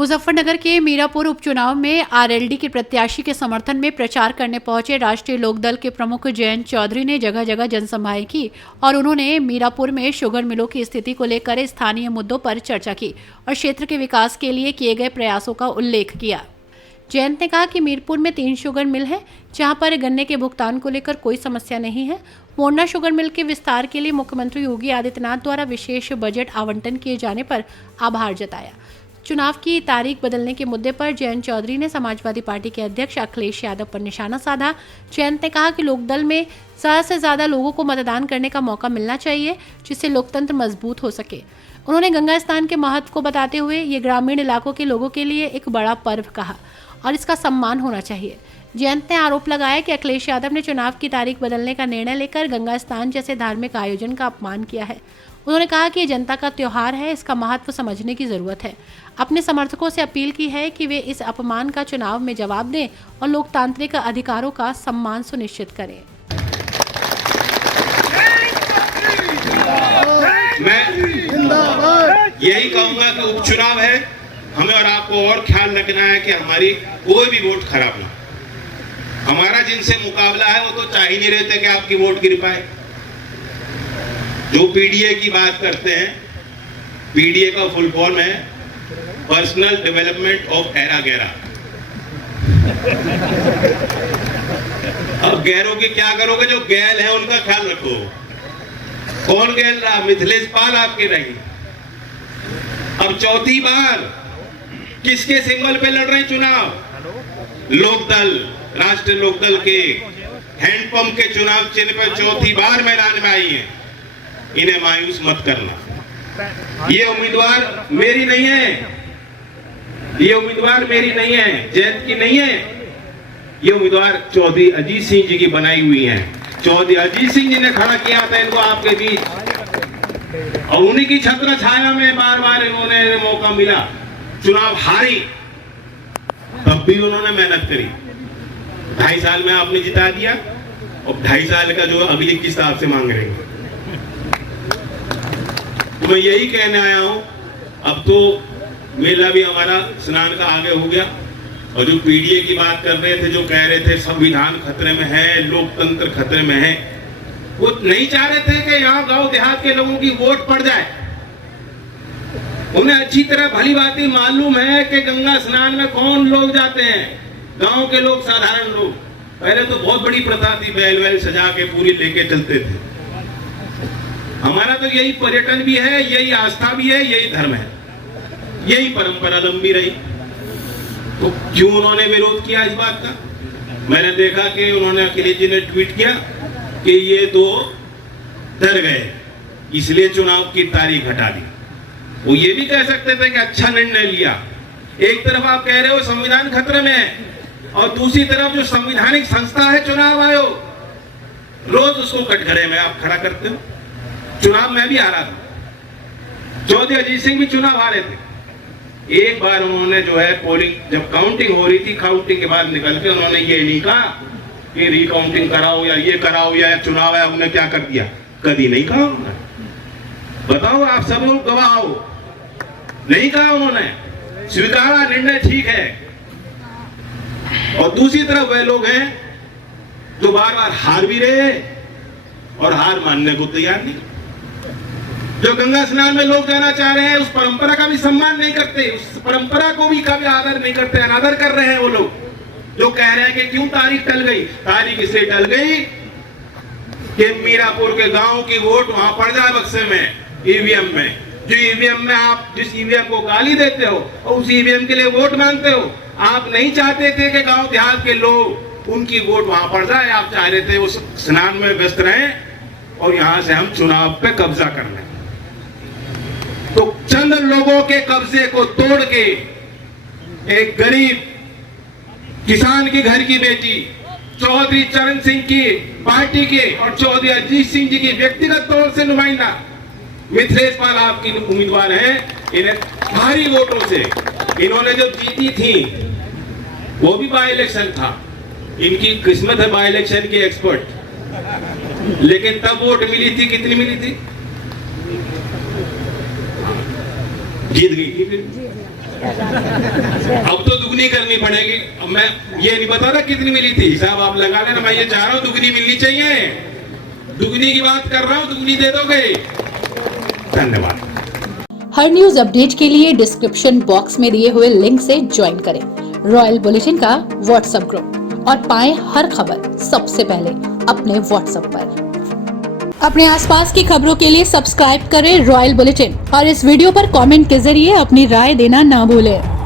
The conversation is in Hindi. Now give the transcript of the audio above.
मुजफ्फरनगर के मीरापुर उपचुनाव में आरएलडी के प्रत्याशी के समर्थन में प्रचार करने पहुंचे राष्ट्रीय लोकदल के प्रमुख जयंत चौधरी ने जगह जगह जनसभाएं की और उन्होंने मीरापुर में शुगर मिलों की स्थिति को लेकर स्थानीय मुद्दों पर चर्चा की और क्षेत्र के विकास के लिए किए गए प्रयासों का उल्लेख किया। जयंत ने कहा कि मीरपुर में 3 शुगर मिल है जहां पर गन्ने के भुगतान को लेकर कोई समस्या नहीं है। मोरना शुगर मिल के विस्तार के लिए मुख्यमंत्री योगी आदित्यनाथ द्वारा विशेष बजट आवंटन किए जाने पर आभार जताया। चुनाव की तारीख बदलने के मुद्दे पर जयंत चौधरी ने समाजवादी पार्टी के अध्यक्ष अखिलेश यादव पर निशाना साधा। जयंत ने कहा कि लोकदल में ज़्यादा से ज़्यादा लोगों को मतदान करने का मौका मिलना चाहिए जिससे लोकतंत्र मजबूत हो सके। उन्होंने गंगा स्नान के महत्व को बताते हुए ये ग्रामीण इलाकों के लोगों के लिए एक बड़ा पर्व कहा और इसका सम्मान होना चाहिए। जयंत ने आरोप लगाया कि अखिलेश यादव ने चुनाव की तारीख बदलने का निर्णय लेकर गंगा स्नान जैसे धार्मिक आयोजन का अपमान किया है। उन्होंने कहा कि ये जनता का त्योहार है, इसका महत्व समझने की जरूरत है। अपने समर्थकों से अपील की है कि वे इस अपमान का चुनाव में जवाब दें और लोकतांत्रिक अधिकारों का सम्मान सुनिश्चित करें। मैं यही कहूंगा कि उपचुनाव है, हमें और आपको और ख्याल रखना है कि हमारी कोई भी वोट खराब ना। हमारा जिनसे मुकाबला है वो तो चाह ही नहीं रहते कि आपकी वोट गिर पाए। जो पीडीए की बात करते हैं, पीडीए का फुल फॉर्म है पर्सनल डेवलपमेंट ऑफ एरा गैरा। अब गैरों की क्या करोगे? जो गैल है उनका ख्याल रखो। कौन गैल रहा? मिथिलेश पाल आपके रही। अब चौथी बार किसके सिंबल पे लड़ रहे हैं चुनाव? लोकदल, राष्ट्रीय लोकदल के हैंडपंप के चुनाव चिन्ह पर चौथी बार मैदान में आई है। इन्हें मायूस मत करना। ये उम्मीदवार मेरी नहीं है, ये उम्मीदवार मेरी नहीं है, जयंत की नहीं है। ये उम्मीदवार चौधरी अजीत सिंह जी की बनाई हुई है। चौधरी अजीत सिंह जी ने खड़ा किया था इनको आपके बीच और उन्हीं की छत्र छाया में बार बार इन्होंने मौका मिला। चुनाव हारी तब भी उन्होंने मेहनत करी। 2.5 साल में आपने जिता दिया और 2.5 साल का जो अगली किस्त आपसे मांग रहे हैं। तो मैं यही कहने आया हूं, अब तो मेला भी हमारा स्नान का आगे हो गया। और जो पीडीए की बात कर रहे थे, जो कह रहे थे संविधान खतरे में है, लोकतंत्र खतरे में है, वो नहीं चाह रहे थे कि यहाँ गांव देहात के लोगों की वोट पड़ जाए। उन्हें अच्छी तरह भली भांति मालूम है कि गंगा स्नान में कौन लोग जाते हैं। गांव के लोग, साधारण लोग। पहले तो बहुत बड़ी प्रथा थी, बैल वैल सजा के पूरी लेके चलते थे। हमारा तो यही पर्यटन भी है, यही आस्था भी है, यही धर्म है, यही परंपरा लंबी रही। तो क्यों उन्होंने विरोध किया इस बात का? मैंने देखा कि उन्होंने अखिलेश जी ने ट्वीट किया कि ये तो डर गए इसलिए चुनाव की तारीख हटा दी। वो ये भी कह सकते थे कि अच्छा निर्णय लिया। एक तरफ आप कह रहे हो संविधान खतरे में है और दूसरी तरफ जो संवैधानिक संस्था है चुनाव आयोग, रोज उसको कटघरे में आप खड़ा करते हो। चुनाव में भी हारा था, चौधरी अजीत सिंह भी चुनाव हारे थे। एक बार उन्होंने जो है पोलिंग, जब काउंटिंग हो रही थी, काउंटिंग के बाद निकल के उन्होंने ये नहीं कहा कि रिकाउंटिंग कराओ या ये कराओ या चुनाव है उन्होंने क्या कर दिया। कभी नहीं कहा उन्होंने। बताओ, आप सब लोग गवाह हो, नहीं कहा उन्होंने। स्वीकारा, निर्णय ठीक है। और दूसरी तरफ वह लोग हैं जो बार बार हार भी रहे और हार मानने को तैयार नहीं। जो गंगा स्नान में लोग जाना चाह रहे हैं, उस परंपरा का भी सम्मान नहीं करते, उस परंपरा को भी कभी आदर नहीं करते, अनादर कर रहे हैं वो लोग जो कह रहे हैं कि क्यों तारीख टल गई। तारीख इसलिए टल गई कि मीरापुर के गांव की वोट वहां पड़ जाए बक्से में, ईवीएम में। जो ईवीएम में आप जिस ईवीएम को गाली देते हो और उस ईवीएम के लिए वोट मांगते हो, आप नहीं चाहते थे कि गांव देहात के लोग उनकी वोट वहां पड़ जाए। आप चाह रहे थे वो स्नान में व्यस्त रहें और यहां से हम चुनाव पे कब्जा कर लें। तो चंद लोगों के कब्जे को तोड़ के एक गरीब किसान के घर की बेटी, चौधरी चरण सिंह की पार्टी के और चौधरी अजीत सिंह जी की व्यक्तिगत तौर से नुमाइंदा मिथिलेश पाल आपकी उम्मीदवार हैं। इन्हें भारी वोटों से इन्होंने जो जीती थी, वो भी बाई इलेक्शन था। इनकी किस्मत है बाई इलेक्शन की एक्सपर्ट। लेकिन तब वोट मिली थी, कितनी मिली थी? जीत गई थी फिर। अब तो दुगनी करनी पड़ेगी। अब मैं ये नहीं बता रहा कितनी मिली थी, साहब आप लगा लेना, मैं ये चाह रहा हूँ दुगनी मिलनी चाहिए। दुगनी की बात कर रहा हूँ, दुगनी दे दोगे। धन्यवाद। हर न्यूज अपडेट के लिए डिस्क्रिप्शन बॉक्स में दिए हुए लिंक से ज्वाइन करें रॉयल बुलेटिन का व्हाट्सएप ग्रुप और पाएं हर खबर सबसे पहले अपने व्हाट्सएप पर। अपने आसपास की खबरों के लिए सब्सक्राइब करें रॉयल बुलेटिन और इस वीडियो पर कमेंट के जरिए अपनी राय देना ना भूलें।